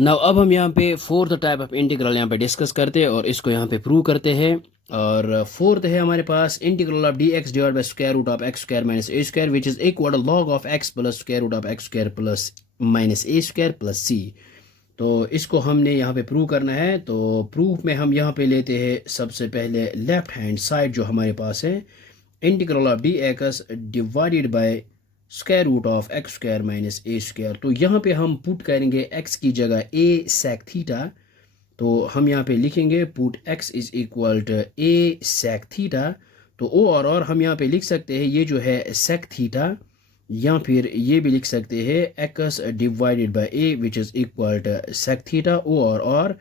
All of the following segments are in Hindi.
नाउ अब हम यहाँ पे फोर्थ टाइप ऑफ इंटीग्रल यहाँ पे डिस्कस करते हैं और इसको यहाँ पे प्रूव करते हैं। और फोर्थ है हमारे पास integral of d x divide by square root of x square minus a square which is equal to log of x plus square root of x square plus minus a square plus c. तो इसको हमने यहाँ पे प्रूव करना है। तो प्रूफ में हम यहाँ पे लेते हैं सबसे पहले लेफ्ट हैंड साइड जो हमारे पास है, integral of d x divided by square root of x square minus a square. तो यहाँ पे हम पुट करेंगे एक्स की जगह ए सेक थीटा। तो हम यहाँ पे लिखेंगे put x is equal to a sec theta. तो ओ और हम यहाँ पे लिख सकते हैं ये जो है सेक थीटा, या फिर ये भी लिख सकते हैं x divided by a which is equal to sec theta. ओ और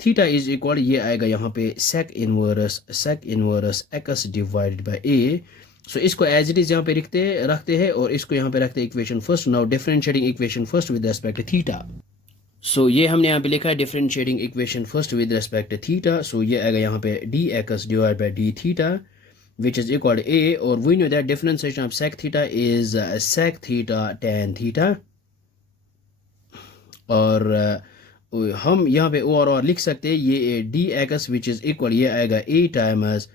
थीटा इज इक्वल ये आएगा यहाँ पे sec inverse x divided by a. So इसको एज इट इज़ यहाँ पे रखते हैं और इसको यहाँ पे रखते हैं equation first. Now differentiating equation first with respect to theta. So ये हमने यहाँ पे लिखा है differentiating equation first with respect to theta. So ये आएगा यहाँ पे d x divide by d theta which is equal to a, or we know that differentiation of sec theta is sec theta tan theta। और हम यहाँ पे और लिख सकते हैं ये D x which is equal ये आएगा a times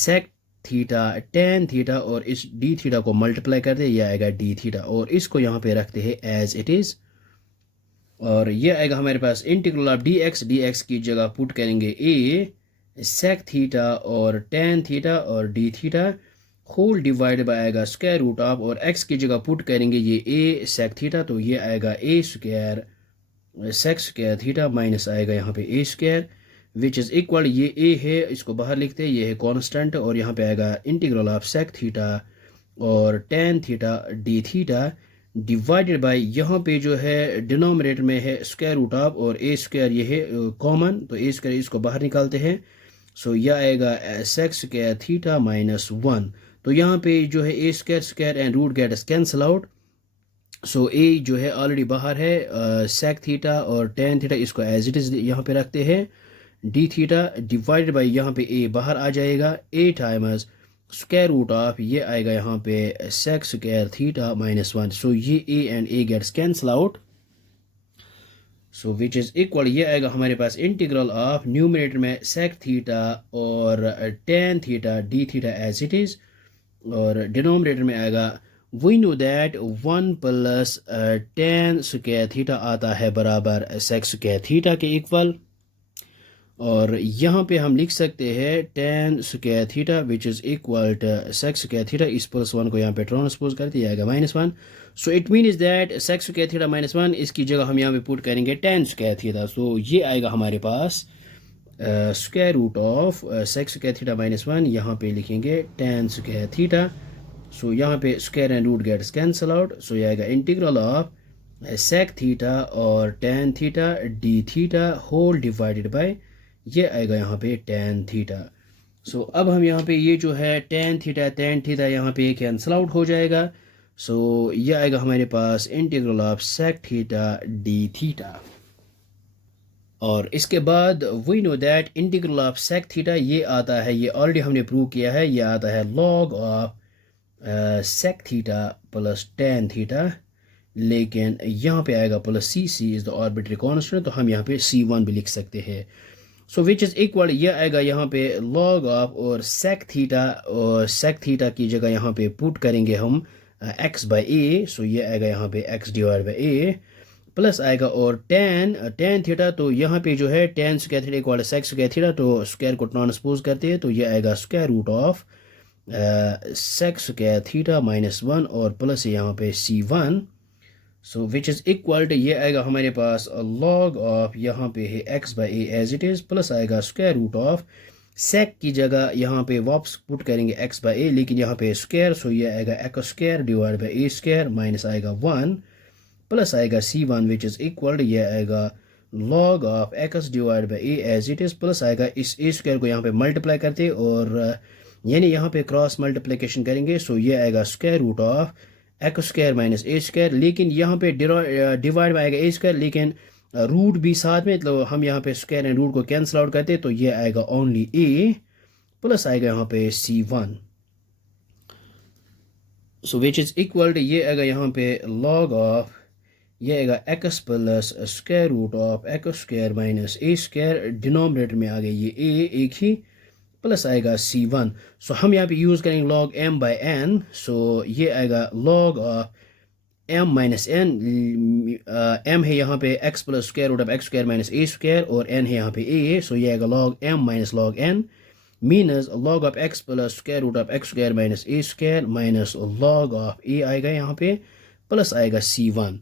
sec theta tan theta, और इस d थीटा को मल्टीप्लाई करते ये आएगा d थीटा, और इसको यहाँ पे रखते हैं एज इट इज़। और ये आएगा हमारे पास इंटीग्रल ऑफ डी एक्स की जगह पुट करेंगे a सेक थीटा और टेन थीटा और d theta whole divide by आएगा स्क्वायर रूट ऑफ, और x की जगह पुट करेंगे ये a सेक थीटा। तो ये आएगा a square sec square theta minus आएगा यहाँ पे a square which is equal ये a है, इसको बाहर लिखते हैं, ये है कांस्टेंट, और यहाँ पे आएगा इंटीग्रल ऑफ सेक थीटा और tan theta d theta divided by यहाँ पे जो है डिनोमिनेटर में है स्क्वायर रूट ऑफ, और a स्क्वायर ये है कॉमन, तो a स्क्वायर इसको बाहर निकालते हैं। सो यह आएगा सेक स्क्वायर थीटा माइनस 1। तो यहाँ पे जो है a square and root gets cancel out. So a जो है ऑलरेडी बाहर है, सेक थीटा और टेन थीटा इसको एज इट इज़ यहाँ पे रखते हैं, डी थीटा डिवाइडेड बाई यहाँ पे ए बाहर आ जाएगा a times square root of ये आएगा यहाँ पे sec square theta minus 1। So ये a and a gets cancel out. So which is equal ये आएगा हमारे पास इंटीग्रल ऑफ न्यूमरेटर में सेक थीटा और tan theta d theta as it is, और डिनोमिनेटर में आएगा we know that 1 plus tan square theta आता है बराबर सेक स्क्वायर थीटा के इक्वल। और यहाँ पे हम लिख सकते हैं tan square theta which is equal to sec square theta, इस प्लस 1 को यहाँ पे ट्रांसपोज कर दिया जाएगा -1। So it mean is that sec square theta -1 इसकी जगह हम यहाँ पे पुट करेंगे टेन स्क्वायर थीटा। सो ये आएगा हमारे पास square root of sec square theta -1, यहाँ पे लिखेंगे टेन स्क्वायर थीटा। सो यहाँ पे square and root gets cancel out. So ये आएगा इंटीग्रल ऑफ सेक थीटा और tan theta d theta whole divided by ये आएगा यहाँ पे टेन थीटा। सो अब हम यहाँ पे ये जो है टेन थीटा यहाँ पे कैंसल आउट हो जाएगा। सो ये आएगा हमारे पास integral of sec theta d theta. और इसके बाद we know that integral of sec theta ये आता है, ये ऑलरेडी हमने प्रूव किया है, ये आता है log of sec theta plus tan theta, लेकिन यहाँ पे आएगा plus c is the arbitrary constant, तो हम यहाँ पे C1 भी लिख सकते हैं। सो विच इज़ इक्वल ये आएगा यहाँ पे लॉग ऑफ और सेक थीटा की जगह यहाँ पे पुट करेंगे हम x बाई ए। सो ये आएगा यहाँ पे x divide by a plus आएगा और टेन थीटा, तो यहाँ पे जो है tan square theta equal sec square theta, तो स्क्वायर को ट्रांसपोज करते हैं, तो ये आएगा square root of sec square theta -1 और प्लस यहाँ पे C1। So which is equal to ये आएगा हमारे पास लॉग ऑफ यहाँ पे है x by a as it is plus आएगा स्क्वायर रूट ऑफ सेक की जगह यहाँ पे वापस पुट करेंगे x बाई ए, लेकिन यहाँ पे स्क्वायर, सो ये आएगा x square divide by A square minus आएगा 1 प्लस आएगा C1 विच इज़ इक्वल ये आएगा log of x divide by a as it is plus आएगा इस ए स्क्वायर को यहाँ पे मल्टीप्लाई करते और यानी यहाँ पे क्रॉस मल्टीप्लिकेशन करेंगे। सो ये आएगा square root of x square minus a square, लेकिन यहाँ पे डिवाइड में आएगा ए स्क्वायर, लेकिन रूट भी साथ में, तो हम यहाँ पे स्क्वायर एंड रूट को कैंसिल आउट करते, तो ये आएगा ओनली ए प्लस आएगा यहाँ पे C1। So which is equal to ये आएगा यहाँ पे लॉग ऑफ ये आएगा x plus square root of x square minus a square, denominator में आ गया ये ए एक ही, प्लस आएगा C1। सो हम यहाँ पे यूज़ करेंगे log m by n। So ये आएगा log m minus n। m है यहाँ पे x plus square root of x square minus a square और n है यहाँ पे a। सो ये आएगा log m minus log n minus log of x plus square root of x square minus a square minus log of a आएगा यहाँ पे, प्लस आएगा C1।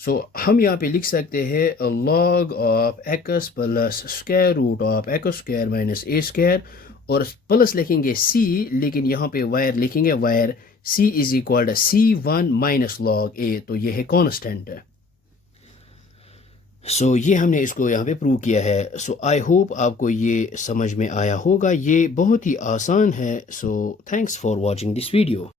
सो हम यहाँ पे लिख सकते हैं log of x plus square root of x square minus a square और प्लस लिखेंगे c, लेकिन यहाँ पे वायर लिखेंगे where c is equal C1 minus log a, तो ये है कांस्टेंट। सो ये हमने इसको यहाँ पे प्रूव किया है। सो आई होप आपको ये समझ में आया होगा, ये बहुत ही आसान है। So thanks for watching this video.